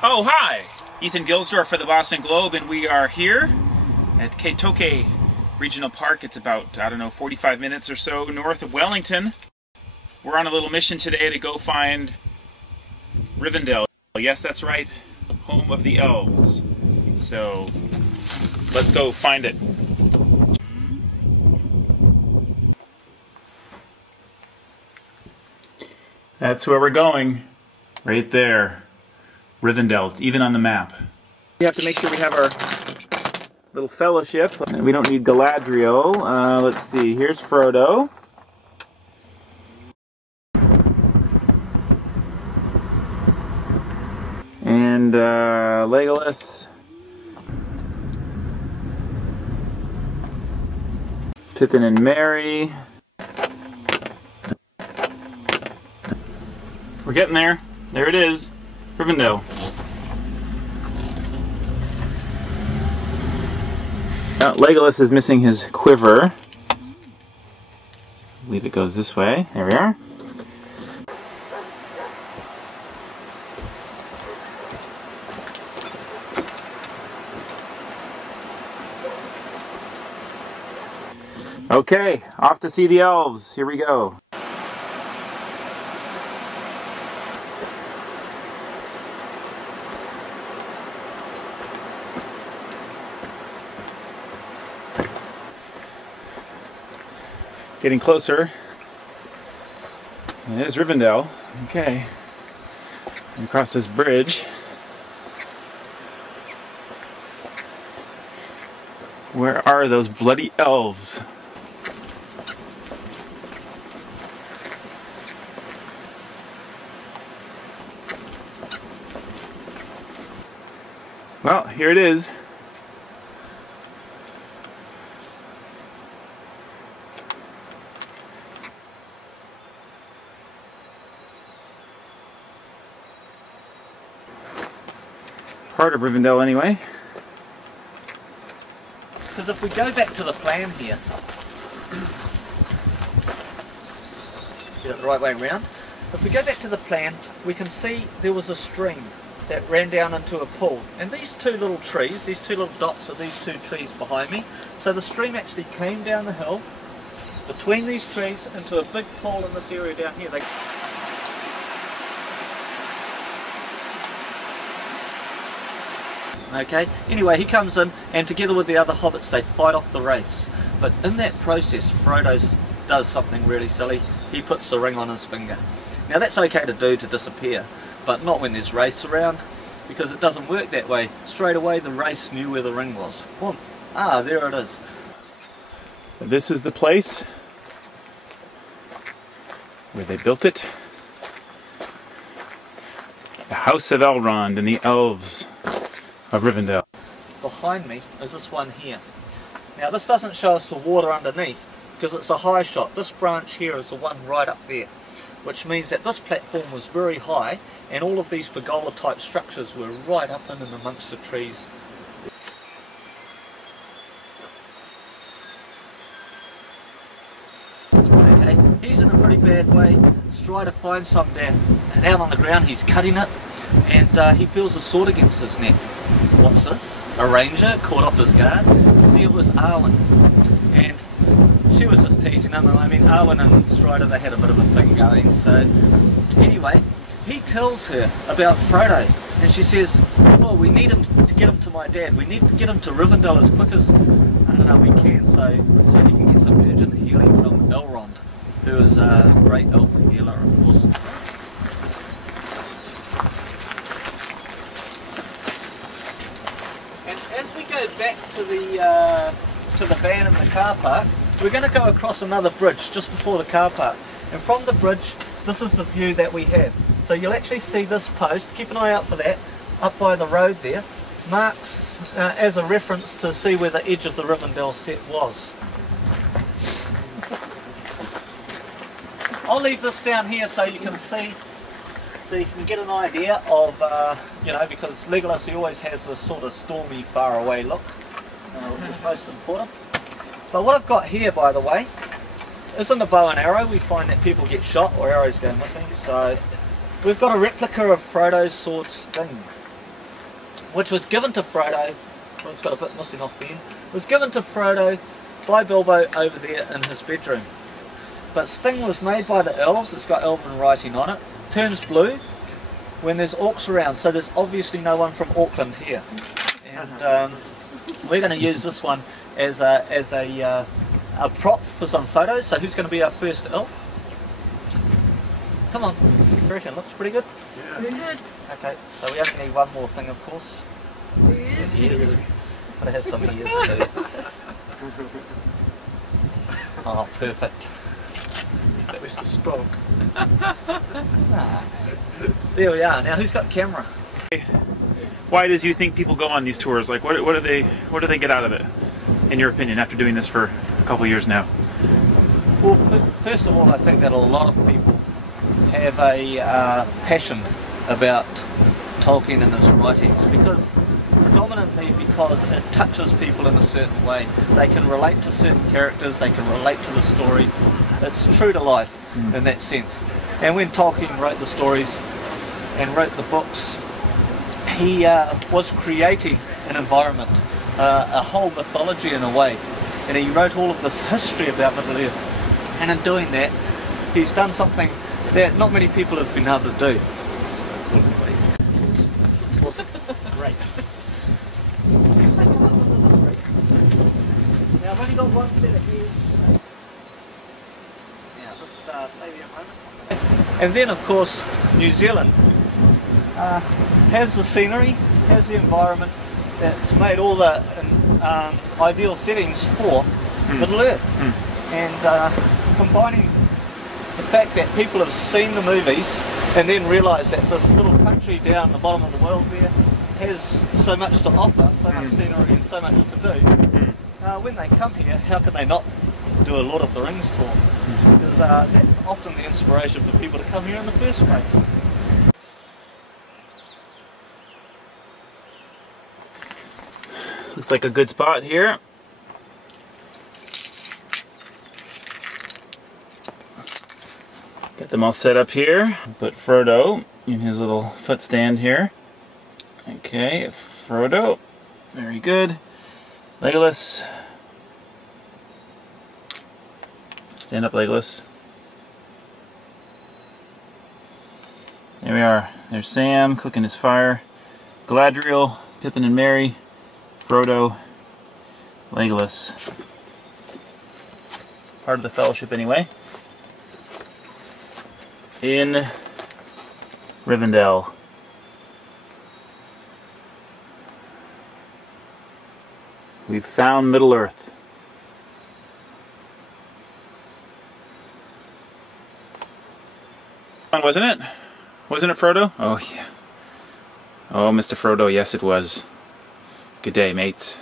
Oh, hi! Ethan Gilsdorf for the Boston Globe, and we are here at Kaitoke Regional Park. It's about, I don't know, 45 minutes or so north of Wellington. We're on a little mission today to go find Rivendell. Yes, that's right, home of the Elves. So, let's go find it. That's where we're going, right there. Rivendell, it's even on the map. We have to make sure we have our little fellowship. We don't need Galadriel. Let's see, here's Frodo. And Legolas. Pippin and Merry. We're getting there. There it is. Rivendell. Now, Legolas is missing his quiver. I believe it goes this way. There we are. Okay, off to see the elves. Here we go. Getting closer. It is Rivendell. Okay. And across this bridge. Where are those bloody elves? Well, here it is. Part of Rivendell anyway. Because if we go back to the plan here, get it the right way around. If we go back to the plan, we can see there was a stream that ran down into a pool. And these two little trees, these two little dots are these two trees behind me. So the stream actually came down the hill between these trees into a big pool in this area down here. Okay, anyway, he comes in and together with the other hobbits they fight off the race. But in that process, Frodo does something really silly. He puts the ring on his finger. Now that's okay to do to disappear, but not when there's race around, because it doesn't work that way. Straight away the race knew where the ring was. Boom. Ah, there it is. This is the place where they built it. The House of Elrond and the Elves of Rivendell. Behind me is this one here. Now this doesn't show us the water underneath because it's a high shot. This branch here is the one right up there, which means that this platform was very high and all of these pergola type structures were right up in and amongst the trees. Okay, he's in a pretty bad way. Let's try to find some down on the ground. He's cutting it and he feels a sword against his neck. What's this? A ranger caught off his guard. You see, it was Arwen, and she was just teasing him. I mean, Arwen and Strider, they had a bit of a thing going. So anyway, he tells her about Frodo, and she says, "Oh, we need him to get him to my dad. We need to get him to Rivendell as quick as we can, so he can get some urgent healing from Elrond, who is a great elf healer, of course." Back to the van in the car park, we're going to go across another bridge just before the car park, and from the bridge this is the view that we have. So you'll actually see this post, keep an eye out for that, up by the road there, marks as a reference to see where the edge of the Rivendell set was. I'll leave this down here so you can see, so you can get an idea of, you know, because Legolas, he always has this sort of stormy, far away look, which is most important. But what I've got here, by the way, isn't a bow and arrow. We find that people get shot or arrows go missing, so we've got a replica of Frodo's sword Sting. which was given to Frodo. Well, it's got a bit missing off the end. It was given to Frodo by Bilbo over there in his bedroom. But Sting was made by the Elves. It's got elven writing on it. Turns blue when there's orcs around, so there's obviously no one from Auckland here. And we're going to use this one as a prop for some photos. So who's going to be our first elf? Come on, I reckon it looks pretty good. Yeah. Pretty good. Okay, so we only need one more thing, of course. Ears. But it has some ears too. Oh, perfect. Mr. Spock. There we are. Now, who's got camera? Why does you think people go on these tours? Like, what do they get out of it, in your opinion, after doing this for a couple years now? Well, first of all, I think that a lot of people have a passion about Tolkien and his writings, predominantly because it touches people in a certain way. They can relate to certain characters, they can relate to the story. It's true to life in that sense. And when Tolkien wrote the stories and wrote the books, he was creating an environment, a whole mythology in a way. And he wrote all of this history about Middle Earth. And in doing that, he's done something that not many people have been able to do. Awesome. Great. Now I've only got one set of ears. Now just stay there a moment. And then of course New Zealand has the scenery, has the environment that's made all the ideal settings for Middle Earth. And combining the fact that people have seen the movies and then realise that this little country down the bottom of the world there has so much to offer, so much scenery and so much to do. When they come here, how can they not do a Lord of the Rings tour? Because that's often the inspiration for people to come here in the first place. Looks like a good spot here. Get them all set up here. Put Frodo in his little footstand here. Okay, Frodo. Very good. Legolas. Stand up, Legolas. There we are. There's Sam cooking his fire. Galadriel, Pippin and Merry, Frodo, Legolas. Part of the Fellowship anyway. In Rivendell. We've found Middle Earth. Wasn't it? Wasn't it Frodo? Oh yeah. Oh, Mr. Frodo, yes it was. Good day, mates.